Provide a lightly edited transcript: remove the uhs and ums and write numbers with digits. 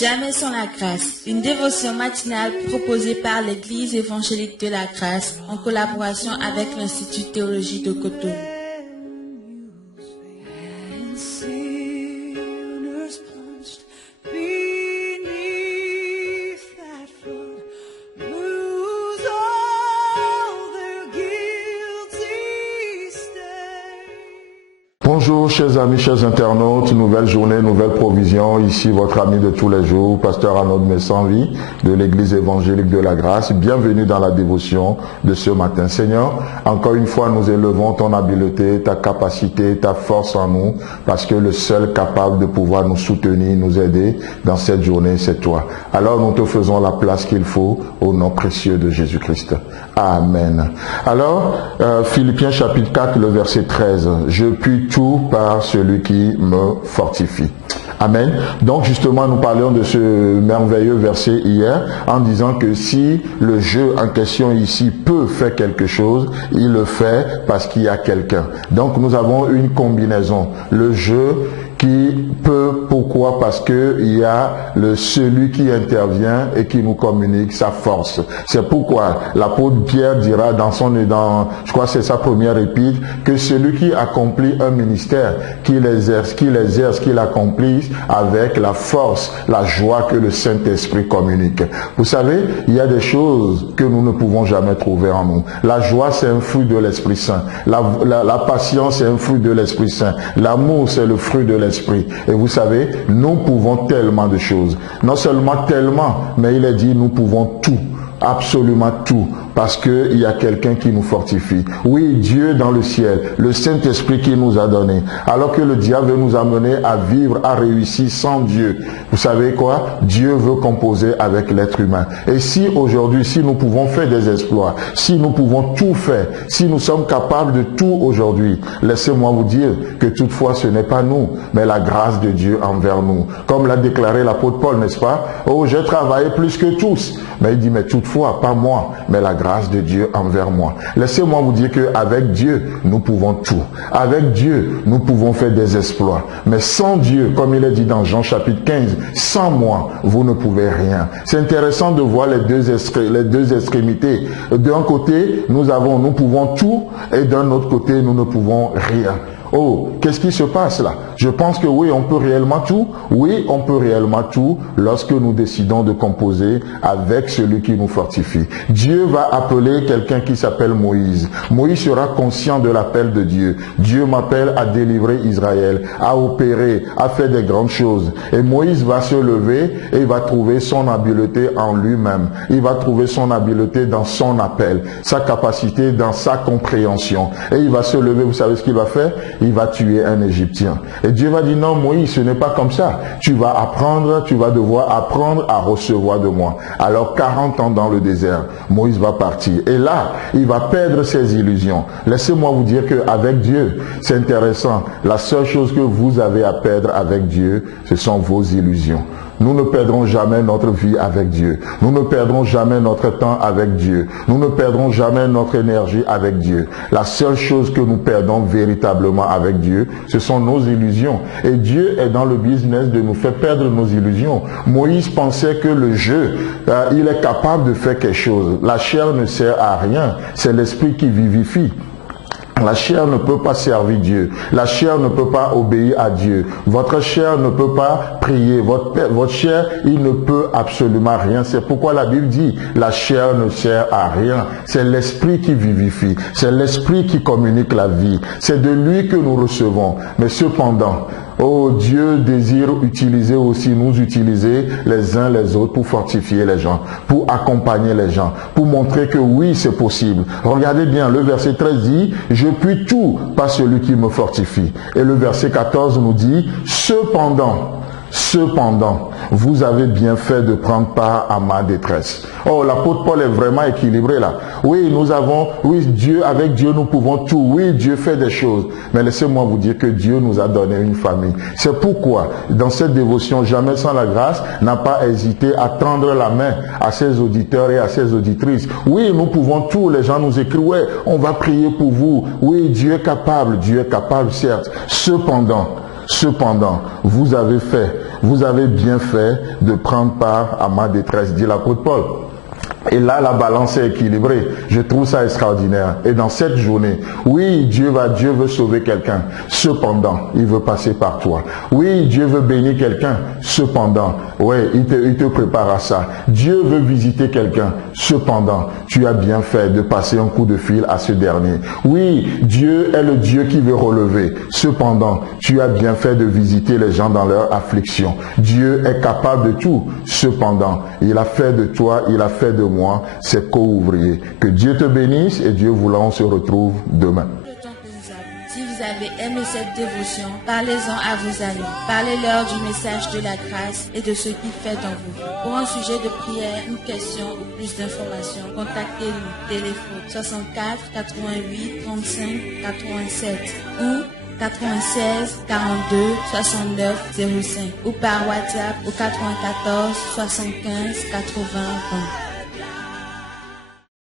Jamais sans la grâce, une dévotion matinale proposée par l'Église évangélique de la grâce en collaboration avec l'Institut de théologie de Cotonou. Bonjour chers amis, chers internautes, nouvelle journée, nouvelle provision, ici votre ami de tous les jours, pasteur Arnaud Messanvi de l'église évangélique de la grâce. Bienvenue dans la dévotion de ce matin. Seigneur, encore une fois nous élevons ton habileté, ta capacité, ta force en nous, parce que le seul capable de pouvoir nous soutenir, nous aider dans cette journée, c'est toi. Alors nous te faisons la place qu'il faut au nom précieux de Jésus-Christ. Amen. Alors, Philippiens chapitre 4, le verset 13, je puis tout par celui qui me fortifie. Amen. Donc justement, nous parlions de ce merveilleux verset hier en disant que si le jeu en question ici peut faire quelque chose, il le fait parce qu'il y a quelqu'un. Donc nous avons une combinaison. Le jeu qui peut, pourquoi? Parce que il y a celui qui intervient et qui nous communique sa force. C'est pourquoi l'apôtre Pierre dira je crois que c'est sa première épître, que celui qui accomplit un ministère, qu'il l'accomplisse avec la force, la joie que le Saint-Esprit communique. Vous savez, il y a des choses que nous ne pouvons jamais trouver en nous. La joie, c'est un fruit de l'Esprit Saint. La patience, c'est un fruit de l'Esprit Saint. L'amour, c'est le fruit de l'Esprit. Et vous savez, nous pouvons tellement de choses. Non seulement tellement, mais il est dit, nous pouvons tout. Absolument tout, parce qu'il y a quelqu'un qui nous fortifie. Oui, Dieu dans le ciel, le Saint-Esprit qui nous a donné, alors que le diable veut nous amener à vivre, à réussir sans Dieu. Vous savez quoi? Dieu veut composer avec l'être humain. Et si aujourd'hui, si nous pouvons faire des exploits, si nous pouvons tout faire, si nous sommes capables de tout aujourd'hui, laissez-moi vous dire que toutefois ce n'est pas nous, mais la grâce de Dieu envers nous. Comme l'a déclaré l'apôtre Paul, n'est-ce pas? Oh, j'ai travaillé plus que tous. Mais il dit, mais toutefois, pas moi, mais la grâce de Dieu envers moi. Laissez-moi vous dire qu'avec Dieu, nous pouvons tout. Avec Dieu, nous pouvons faire des exploits. Mais sans Dieu, comme il est dit dans Jean chapitre 15, sans moi, vous ne pouvez rien. C'est intéressant de voir les deux extrémités. D'un côté, nous pouvons tout, et d'un autre côté, nous ne pouvons rien. Oh, qu'est-ce qui se passe là? Je pense que oui, on peut réellement tout. Oui, on peut réellement tout lorsque nous décidons de composer avec celui qui nous fortifie. Dieu va appeler quelqu'un qui s'appelle Moïse. Moïse sera conscient de l'appel de Dieu. Dieu m'appelle à délivrer Israël, à opérer, à faire des grandes choses. Et Moïse va se lever et il va trouver son habileté en lui-même. Il va trouver son habileté dans son appel, sa capacité dans sa compréhension. Et il va se lever, vous savez ce qu'il va faire? Il va tuer un Égyptien. Et Dieu va dire, non Moïse, ce n'est pas comme ça. Tu vas devoir apprendre à recevoir de moi. Alors 40 ans dans le désert, Moïse va partir. Et là, il va perdre ses illusions. Laissez-moi vous dire qu'avec Dieu, c'est intéressant. La seule chose que vous avez à perdre avec Dieu, ce sont vos illusions. Nous ne perdrons jamais notre vie avec Dieu. Nous ne perdrons jamais notre temps avec Dieu. Nous ne perdrons jamais notre énergie avec Dieu. La seule chose que nous perdons véritablement avec Dieu, ce sont nos illusions. Et Dieu est dans le business de nous faire perdre nos illusions. Moïse pensait que le jeu, il est capable de faire quelque chose. La chair ne sert à rien. C'est l'esprit qui vivifie. La chair ne peut pas servir Dieu. La chair ne peut pas obéir à Dieu. Votre chair ne peut pas prier. Votre chair, il ne peut absolument rien. C'est pourquoi la Bible dit, la chair ne sert à rien. C'est l'esprit qui vivifie. C'est l'esprit qui communique la vie. C'est de lui que nous recevons. Mais cependant, oh, Dieu désire nous utiliser les uns les autres pour fortifier les gens, pour accompagner les gens, pour montrer que oui, c'est possible. Regardez bien, le verset 13 dit, je puis tout par celui qui me fortifie. Et le verset 14 nous dit, cependant, vous avez bien fait de prendre part à ma détresse. Oh, l'apôtre Paul est vraiment équilibré là. Oui, avec Dieu nous pouvons tout. Oui, Dieu fait des choses. Mais laissez-moi vous dire que Dieu nous a donné une famille. C'est pourquoi, dans cette dévotion, jamais sans la grâce, n'a pas hésité à tendre la main à ses auditeurs et à ses auditrices. Oui, nous pouvons tout. Les gens nous écrivent, ouais, on va prier pour vous. Oui, Dieu est capable, certes. Cependant, Cependant, vous avez bien fait de prendre part à ma détresse, dit l'apôtre Paul. Et là, la balance est équilibrée. Je trouve ça extraordinaire. Et dans cette journée, oui, Dieu veut sauver quelqu'un. Cependant, il veut passer par toi. Oui, Dieu veut bénir quelqu'un. Cependant, ouais, il te prépare à ça. Dieu veut visiter quelqu'un. Cependant, tu as bien fait de passer un coup de fil à ce dernier. Oui, Dieu est le Dieu qui veut relever. Cependant, tu as bien fait de visiter les gens dans leur affliction. Dieu est capable de tout. Cependant, il a fait de toi, il a fait de moi, c'est co-ouvrier. Que Dieu te bénisse et Dieu voulant, on se retrouve demain. Si vous avez aimé cette dévotion, parlez-en à vos amis. Parlez-leur du message de la grâce et de ce qu'il fait dans vous. Pour un sujet de prière, une question ou plus d'informations, contactez-nous. Téléphone 64 88 35 87 ou 96 42 69 05 ou par WhatsApp au 94 75 80 20.